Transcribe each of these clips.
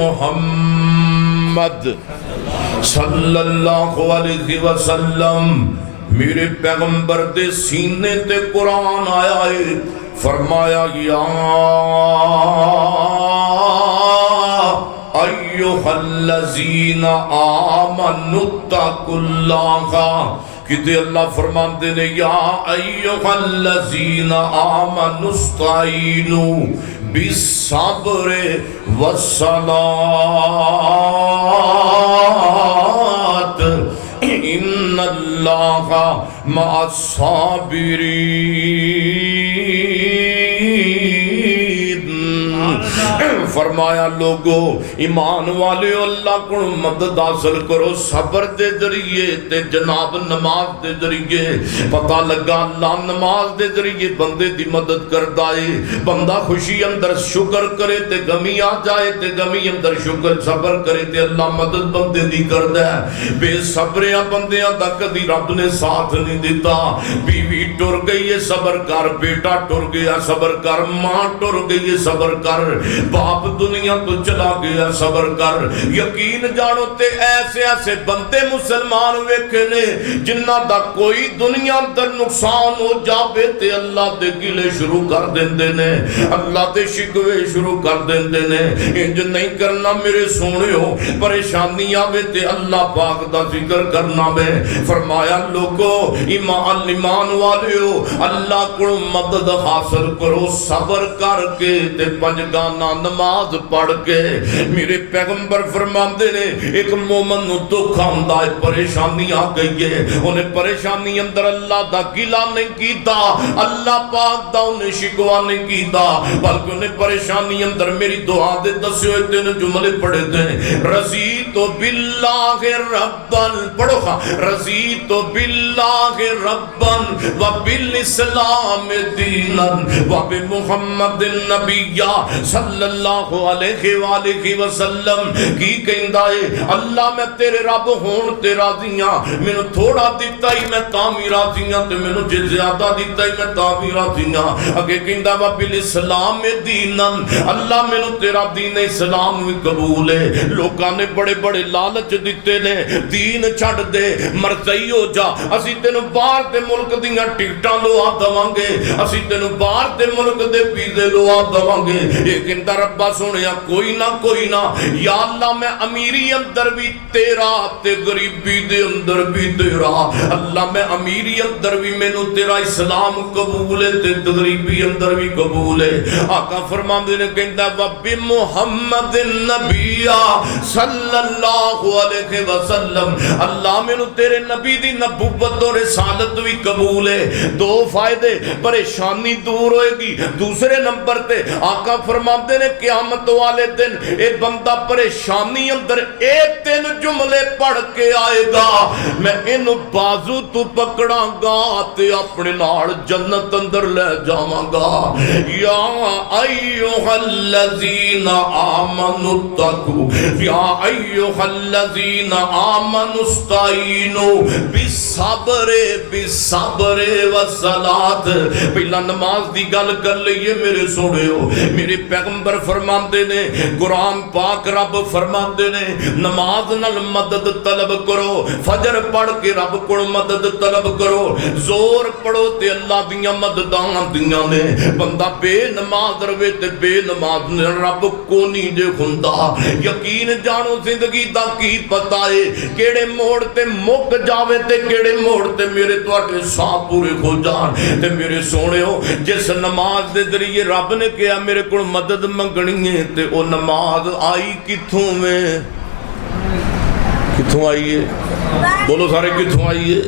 محمد صلی اللہ علیہ وسلم میرے پیغمبر دے سینے تے قرآن آیا ہے فرمایا یا ایھا الذین آمنوا اتقوا اللہ کہ اللہ فرماتے نے یا ایھا الذین آمنوا استعینوا بالصبر والصلاۃ ان اللہ مع الصابرین فرمایا لوگو ایمان والے اللہ کو مدد حاصل کرو صبر دے ذریعے تے جناب نماز دے ذریعے پتہ لگا اللہ نماز دے ذریعے بندے دی مدد کردا ہے بندہ خوشی اندر شکر کرے تے غمی آ جائے تے غمی اندر شکر صبر کرے تے اللہ مدد بندے دی کردا ہے بے صبریاں بندیاں دا کدی رب نے ساتھ نہیں دیتا بیوی ٹر گئی ہے صبر کر بیٹا ٹر گیا صبر کر ماں ٹر گئی ہے صبر کر باپ دنیا تو چلا گیا صبر کر یقین جانو تے ایسے ایسے بندے مسلمان ویکھے نے جنہ دا کوئی دنیا اندر نقصان ہو جاوے تے اللہ دے گلے شروع کر دیندے نے اللہ دے شکوے شروع کر دیندے نے انج نہیں کرنا میرے سونیو پریشانی آوے تے اللہ پاک دا ذکر کرنا میں فرمایا لوگو ایمان والیو اللہ کو مدد حاصل کرو صبر کر کے تے پنجگانہ نماز پڑھ کے میرے پیغمبر فرماندے نے ایک مومن نو دکھ آندا ہے پریشانی آ گئی ہے انہیں پریشانی اندر اللہ دا گلا نہیں کیتا اللہ پاک دا انہیں شکوا نہیں کیتا بلکہ انہیں پریشانی اندر میری دعا دے دسے ہوئے تین جملے پڑھے دیں رضیت باللہ ربن پڑھو خواہ رضیت باللہ ربن و بالاسلام دینن و بمحمد النبیہ صلی اللہ علیہ وآلہ وسلم کی کہندا ہے اللہ میں تیرے رب ہون تے راضیاں مینوں تھوڑا دیتا ہی میں تامی راضیاں تے مینوں جے زیادہ دیتا ہی میں تامی راضیاں اگے کہندا وا بالاسلام دینن اللہ مینوں تیرا دین اسلام بھی قبول ہے لوکاں نے بڑے بڑے لالچ دیتے نے دین چھڈ دے مرزئی ہو جا اسی تینوں باہر دے ملک دیاں ٹکٹاں لوا دواں گے اسی تینوں باہر دے ملک دے پیزے لوا دواں گے یہ کہندا ربا سنیا کوئی نہ یا اللہ میں امیری اندر بھی تیرا تے غریبی دے اندر بھی تیرا اللہ میں امیری اندر بھی مینوں تیرا اسلام قبول ہے تے غریبی اندر بھی قبول ہے آقا فرماندے نے کہندا وب محمد النبی صلی اللہ علیہ وسلم اللہ مینوں تیرے نبی دی نبوت اور رسالت بھی قبول ہے دو فائدے پریشانی دور ہوئے گی دوسرے نمبر تے آقا فرماندے نے قیامت والے دن اے بندہ پریشانی اندر اے تین جملے پڑھ کے آئے گا میں ان بازو تو پکڑاں گا تے اپنے نال جنت اندر لے جاواں گا یا ایھا الذین آمنوا اتقوا یا ایھا الذین آمنوا استعینوا بالصبر والصلاۃ پہلا نماز دی گل کر لئیے میرے سوڑیو میرے پیغمبر فرماندے نے قرآن پاک رب فرماندے نے نماز نال مدد طلب کرو فجر پڑھ کے رب کو مدد طلب کرو زور پڑھو تے اللہ دیاں مدداں دیاں نے بندہ بے نماز روے تے بے نماز نے رب کو نہیں دے ہوندا یقین جانو زندگی دا کی پتہ ہے کیڑے موڑ تے مک جاوے تے کیڑے موڑ تے میرے تواڈے ساہ پورے ہو جان تے میرے سونےو جس نماز دے ذریعے رب نے کہا میرے کو مدد منگنی ہے تے او نماز آئی کتھوں میں کتھوں آئی ہے بولو سارے کتھوں آئی ہے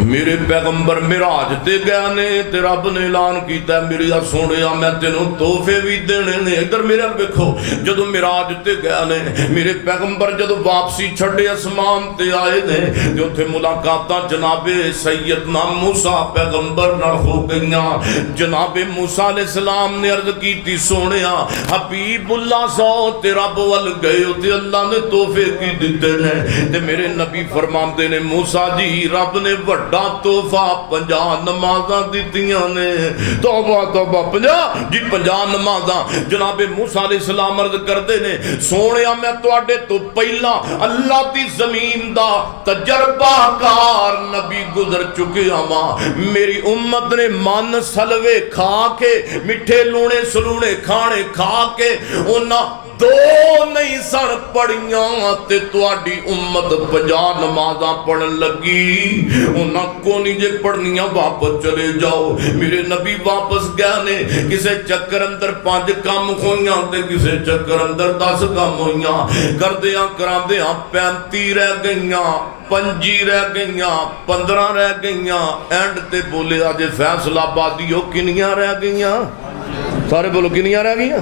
میرے پیغمبر معراج تے گیا نے تے رب نے اعلان کیتا ہے میرا سونیا میں تینوں تحفے بھی دینے نے ادھر میرے دیکھو جدوں معراج تے گیا نے میرے پیغمبر جدوں واپسی چھڈے اسمان تے آئے نے تے اوتھے ملاقاتاں جناب سیدنا موسیٰ پیغمبر نال ہو گئیاں جناب موسیٰ علیہ السلام نے عرض کیتی سونیا حبیب اللہ سو تے رب ول گئے تے اللہ نے تحفے کی دتے نے تے میرے نبی فرماندے نے موسیٰ جی رب نے वड्डा तोहफा 50 नमाज़ां दित्तियां ने। तौबा तौबा 50 जी 50 नमाज़ां। जनाबे मूसा अलैहिस्सलाम अर्ज़ करदे ने सोहणिया मैं तुहाडे तो पहला अल्लाह दी ज़मीन दा तजर्बाकार नबी गुजर चुकिया वां। मेरी उम्मत ने मन सलवे खा के मिठे लूणे सलूणे खाने खा के उन्हां दो नहीं सन पढ़ियां ते तुहाडी उम्मत 50 नमाज़ां पढ़न लगी। उन्हां को नहीं जे पढ़नियां वापस चले जाओ। मेरे नबी वापस गए ने। किसे चक्कर अंदर 5 काम होइयां ते किसे चक्कर अंदर 10 काम होइयां। करदियां करांदियां 35 रह गईयां, 25 रह गईयां, 15 रह गईयां। एंड ते बोले अज फैसलाबादी ओ किनियां रह गईयां? सारे बोलो किनियां रह गईयां?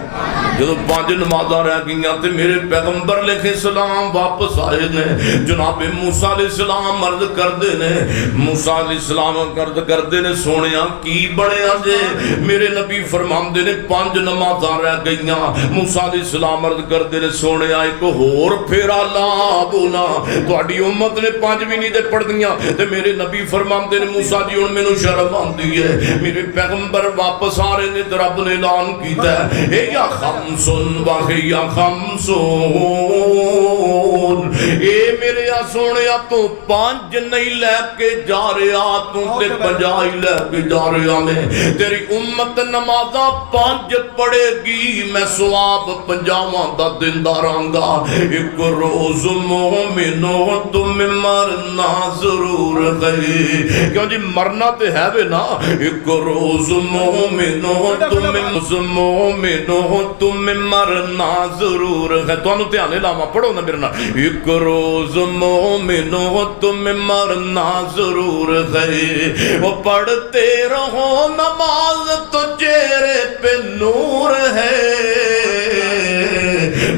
जो 5 नमाज़ां रह गईयां ते मेरे पैगंबर लेखे सलाम वापस आए ने। जनाबे मूसा अलैहिस्सलाम अर्ज़ करदे ने, मूसा अलैहिस्सलाम अर्ज़ करदे ने सोहणिया की बणिया जे? मेरे नबी फरमांदे ने 5 नमाज़ां रह गईयां। मूसा अलैहिस्सलाम अर्ज़ करदे ने सोहणिया एक होर फेरा ला बोला, तुहाडी उम्मत ने 5 भी नहीं ते पढ़दियां। ते मेरे नबी फरमांदे ने मूसा जी हुण मैनूं शर्म आंदी है। मेरे पैगंबर वापस आ रहे ने ते रब ने ऐलान कीता है ए या खमसुन वाहिया खमसुन। ए मेरे सोहणिया तू 5 नहीं लैके जा रहा, तू ते 50 ही लैके जा रहा ने। तेरी उम्मत नमाज़ां 5 पढ़ेगी, मैं सवाब 50 दा दिंदा रहांगा। एक रोज मोमिनो तुम मरना जरूर है। क्यों जी मरना ते है वे ना। एक रोज मोमिनो तुम मरना जरूर है। तुहानू ध्यान लावा पढ़ो ना मेरे नाल। एक रोज मोमिनो तुम मरना जरूर है। वो पढ़ते रहो नमाज तो चेहरे पे नूर है।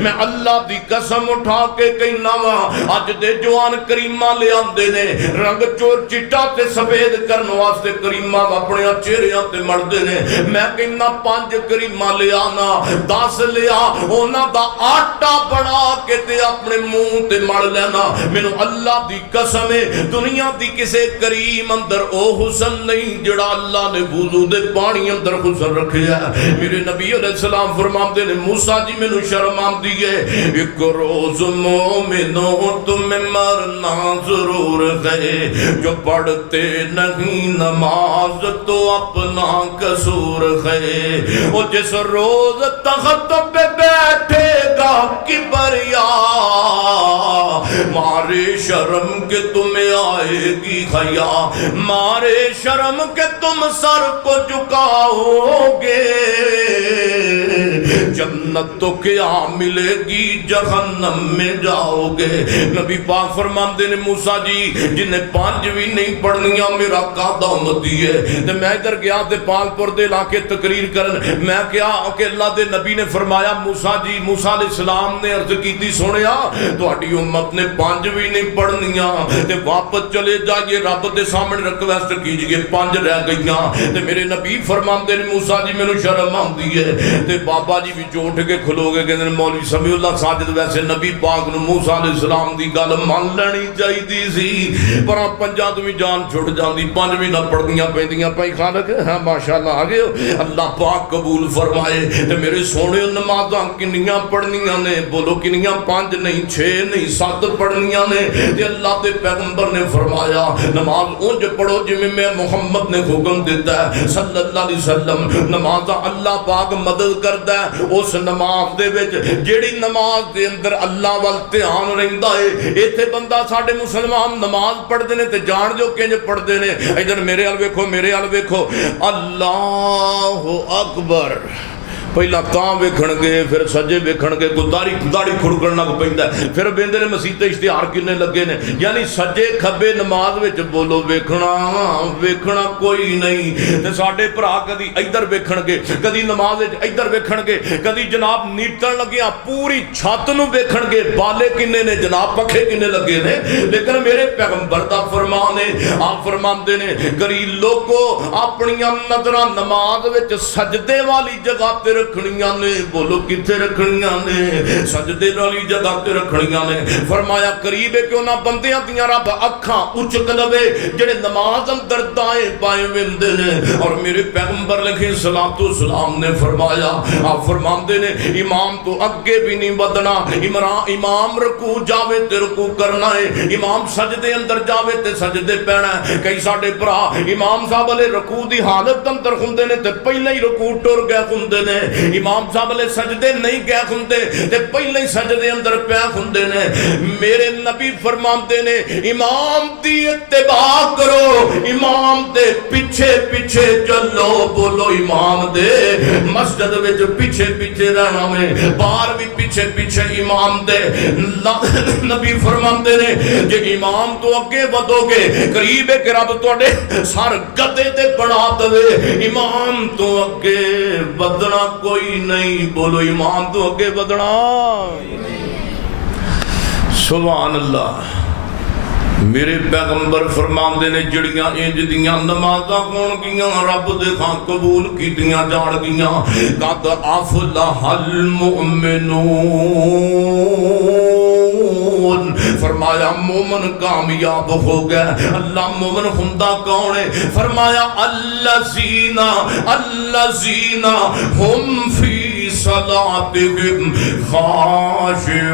मैं अल्लाह दी कसम उठा के कहना वा अज दे जवान करीमा ले आंदे ने रंग चोर चिट्टा ते सफेद करन वास्ते करीमा अपने चेहरियां ते मलदे ने। मैं कहना 5 करीमा ले आना, 10 लिया उन्हां दा आटा बना के ते अपने मुंह ते मल लेना। मैनू अल्लाह दी कसम है दुनिया दी किसे करीम अंदर ओ हुसन नहीं जिहड़ा अल्लाह ने वुजू दे पानी अंदर हुसन रखिया। मेरे नबी अलैहिस्सलाम फरमाते ने मूसा जी मैनू शर्म आंदी है। एक रोज मोमिनो तुम मरना जरूर है। जो पढ़ते नहीं नमाज तो अपना कसूर है। वो जिस रोज तख्त पे बैठेगा किबरिया, मारे शर्म के तुम्हें आएगी हया, मारे शर्म के तुम सर को झुकाओगे। जन्नत तो क्या मिलेगी जहन्नम में जाओगे। नबी पाक फरमाते ने मूसा जी जिन्हें 5 भी नहीं पढ़निया मेरा कादा उम्मती है। ते मैं इधर गया ते पालपुर दे इलाके तकरीर करन। मैं क्या कि अल्लाह दे नबी ने फरमाया मूसा जी, मूसा अलैहिस्सलाम ने अर्ज की सोहणिया तुहाडी उम्मत ने 5 भी नहीं पढ़निया ते वापस चले जाइए रब दे सामने रिक्वेस्ट कीजिए 5 रह गईयां। ते मेरे नबी फरमाते ने मूसा जी मैनू शर्म आंदी है। ते बाबा जी भी उठ के खलो के कहते मौलवी समीउल्लाह साजिद वैसे नबी पाक नूं मूसा अलैहिस्सलाम दी गल मान लेनी चाहिदी सी, पर 5 तो भी जान छुट जाती। 5 भी ना पढ़दियां पैंदियां भाई खालक हाँ माशाअल्लाह आ गए अल्लाह पाक कबूल फरमाए। ते मेरे सोहणे नमाज़ां किन्नियां पढ़नियां ने? बोलो किन्नियां? 5 नहीं 6 नहीं 7 पढ़नियां ने। ते अल्लाह दे पैगंबर ने फरमाया नमाज उंज पढ़ो जिवें मैं मुहम्मद ने हुक्म दिता है सल्लल्लाहु अलैहि वसल्लम। नमाज़ां अल्लाह पाक मदद करदा है उस नमाज दे विच जेड़ी नमाज दे अंदर अल्लाह वल ध्यान रहिंदा है। इत्थे बंदा साडे मुसलमान नमाज पढ़दे ने ते जान जो किंज पढ़दे ने। इधर मेरे अल वेखो, मेरे अल वेखो, अल्लाहु अकबर पहला तां वेखणगे फिर सज्जे वेखणगे, कोई दाढ़ी खुड़कण लग पैंदा, फिर बेंदे ने मसीते इश्तिहार किन्ने लगे ने। यानी सज्जे खब्बे नमाज विच बोलो वेखना कोई नहीं। ते साडे भरा कदी इधर वेखणगे, कदी नमाज विच इधर वेखणगे, कदी जनाब नीटण लगिया पूरी छत नूं वेखणगे बाले किन्ने ने जनाब, पखे किन्ने लगे ने। लेकिन मेरे पैगंबर दा फरमान है, आप फरमांदे ने गरीब लोगो अपनियां नजरां नमाज विच सजदे वाली जगह ते रखनियां ने, बोलो किथे रखनियां ने, सजदे वाली जगह ते रखनियां ने। फरमाया करीब है कि उन्हां बंदियां दियां रब अखां उचक लवे जेड़े नमाज अंदर दाएं बाएं वेंदे ने। और मेरे पैगंबर लिखे सलातो सलाम ने फरमाया, आप फरमाते ने इमाम तो अगे भी नहीं बदना, इमाम रकू जावे ते रकू करना है, इमाम सजदे अंदर जावे ते सजदे पैना है। कई साडे भरा इमाम साहब वाले रकू दी हालत अंदर हुंदे ने ते पहले ही रकू टुर गए हुंदे ने, इमाम साहब वाले सजदे नहीं गए हुंदे ते पहले ही सजदे अंदर पै हुंदे ने। मेरे नबी फरमाते ने इमाम दी इत्तिबा करो, इमाम दे पीछे पीछे चलो, बोलो इमाम दे मस्जिद विच पीछे पीछे रहना में, बाहर भी पीछे पीछे इमाम दे। नबी फरमाते ने जे इमाम तो अगे वधोगे करीब है कि रब तुहाडे सर गदे ते बना दवे, इमाम तो अगे वधना कोई नहीं, बोलो इमाम तो अगे वधना। सुभान अल्लाह। मेरे पैगंबर फरमाते ने जड़ियां इंज दियां नमाज़ां होणगियां रब दे खां कबूल कीतियां जाणगियां। कद अफलहल मुमिनून, फरमाया मोमन कामयाब हो गया। अल्लाह मोमन हुंदा कौन है? फरमाया अल्लज़ीना हुम फी सलातिहिम खाशिऊन।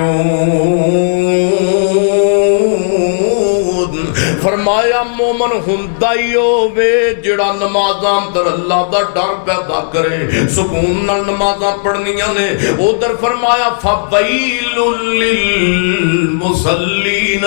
फरमाया मोमन हुंदा ही होवे जिहड़ा नमाज़ां अंदर अल्लाह दा डर पैदा करे, सुकून नाल नमाज़ां पढ़नियां ने। उधर फरमाया फवैलुल लिल मुसल्लीन,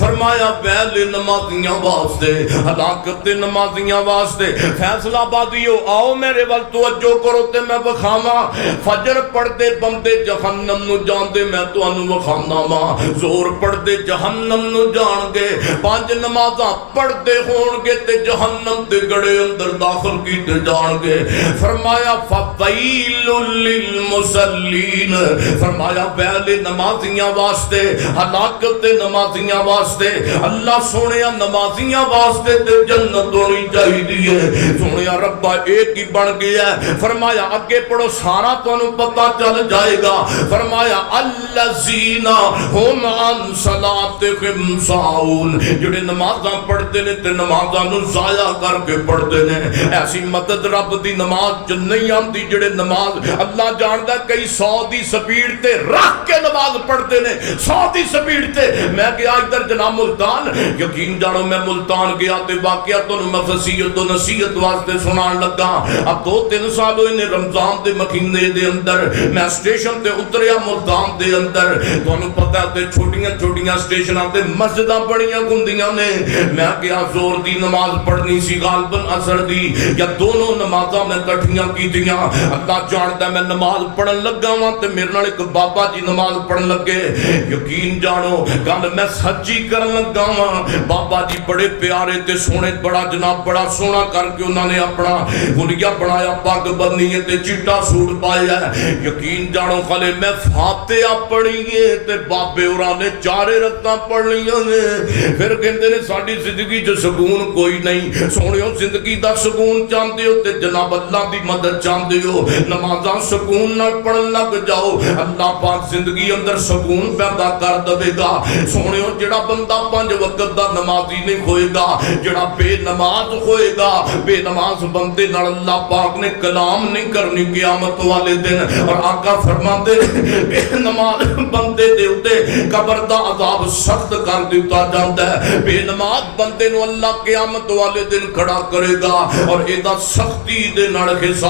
फरमाया पहले नमाजियां वास्ते, हलाकत नमाजियां वास्ते। फैसलाबादियो आओ मेरे वाल तवज्जो करो ते मैं विखावा। फजर पढ़दे बंदे जहन्नम नूं जांदे, मैं तुहानूं विखाना वा। जोर पढ़दे जहन्नम नूं जाणगे, पंज नमाज़ां पढ़दे होणगे ते जहन्नम दे गड़े अंदर दाखिल कीते जाणगे। फरमाया फवैलुल लिल मुसल्लीन, फरमाया पहले नमाजियां वास्ते, हलाकत नमाजियां वास्ते। अल्लाह सोनिया नमाजियां वास्ते ते जन्नत होनी चाहिए। सोनिया रब्बा एक ही बन गया। फरमाया आगे पढ़ो सारा तुहानूं पता चल जाएगा। फरमाया अल्लज़ीना हुम अन सलातिहिम साऊन, जिहड़े नमाज़ां पढ़ते ने ते नमाज़ां नूं ज़ाया करके पढ़ते ने। ऐसी मदद रब दी नमाज च नहीं आती जिहड़े नमाज अल्लाह जानदा कई 100 दी स्पीड ते रख के नमाज पढ़ते ने, 100 दी स्पीड ते। मैं गया इधर जनाब मुल्तान, यकीन जानो मैं मुल्तान गया ते वाकया तुहानूं मैं फसीहत तो नसीहत वास्ते सुनान लगा। अब 2-3 साल होए ने रमजान दे महीने दे अंदर मैं स्टेशन ते उतरिया मुल्तान दे अंदर। तुहानूं पता ते छोटियां छोटियां स्टेशनां ते मस्जिदां बड़ियां हुंदियां ने। मैं गया जोर दी नमाज पढ़नी सी गालबन असर दी, या दोनों नमाज़ां मैं इकट्ठियां कीतियां। अल्लाह जानदा मैं नमाज पढ़न लगा वां ते मेरे नाल एक बाबा जी नमाज पढ़न लगे। यकीन जानो गल मैं सच्ची करन लगा वां। बाबा जी बड़े प्यारे ते सोहणे, बड़ा जनाब बड़ा सोहना करके उन्होंने अपना हुलिया बनाया, पग बन्नी है ते चिट्टा सूट पाया। यकीन जानो खले मैं फातिहा पढ़ी है ते बाबे होरां ने 4 रकातां पढ़ लियां ने। फिर कहंदे ने साडी जिंदगी च सुकून कोई नहीं। सोहणियो जिंदगी दा सुकून चाहते हो ते जनाब अल्लाह दी मदद चाहते हो, नमाज़ां सुकून नाल पढ़न लग जाओ, अल्लाह पाक जिंदगी अंदर सुकून पैदा कर देगा। सोहणियो जिहड़ा बंदा 5 वक्त दा नमाजी नहीं होएगा, जिहड़ा बेनमाज होएगा, बेनमाज बंदे नाल अल्लाह पाक ने कलाम नहीं करनी क़यामत वाले दिन। और आका फरमाते बेनमाज बंदे दे उत्ते कब्र दा अज़ाब सख्त कर दिता जाता है। बेनमाज बंदे नूं अल्लाह क़यामत वाले दिन खड़ा करेगा और इहदा सख्ती दे नाल हिसाब